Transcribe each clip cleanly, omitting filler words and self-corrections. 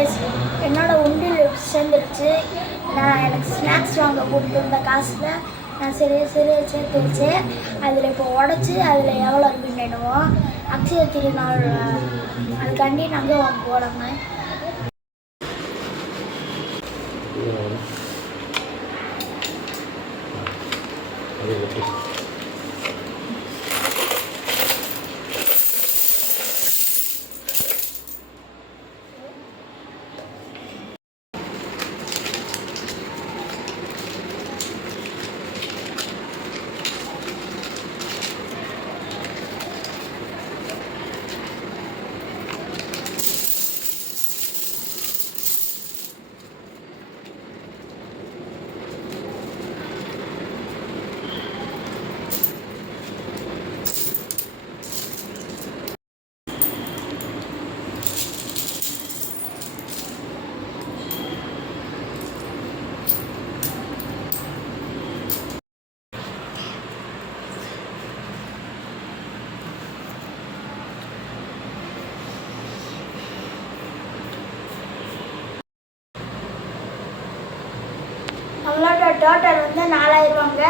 Guys, என்னோட உண்டியல் சேர்ந்துருச்சு. நான் எனக்கு ஸ்நாக்ஸ் வாங்க கொடுத்துருந்த காசில் நான் சிறிய சேர்த்து வச்சு அதில் இப்போ உடச்சி அதில் எவ்வளோ இருக்குன்னு எண்ணுவோம். அக்ஷய திருநாள் அதுக்காண்டி நாங்கள் போகலாங்க. நம்மளோட டோட்டல் வந்து 4000 ரூபாங்க.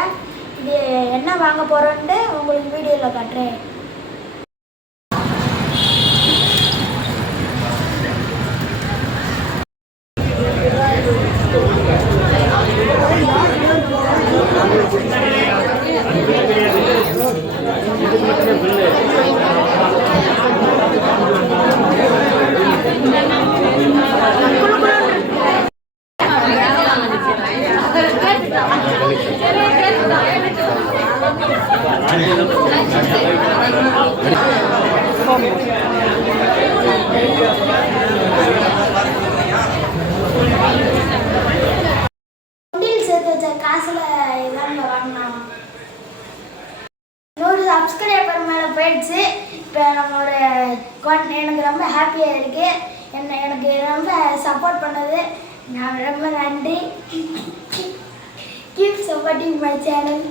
இது என்ன வாங்க போகிறோன்ட்டு உங்களுக்கு வீடியோவில் காட்டுறேன். சேர்த்து வச்ச காசுல இதாங்க வாங்கினோம். 100 சப்ஸ்கிரைபர் மேலே போயிடுச்சு. இப்போ நம்மளோட எனக்கு ரொம்ப ஹாப்பியாக இருக்குது. எனக்கு ரொம்ப சப்போர்ட் பண்ணது நான் ரொம்ப நன்றி. Keep supporting my channel.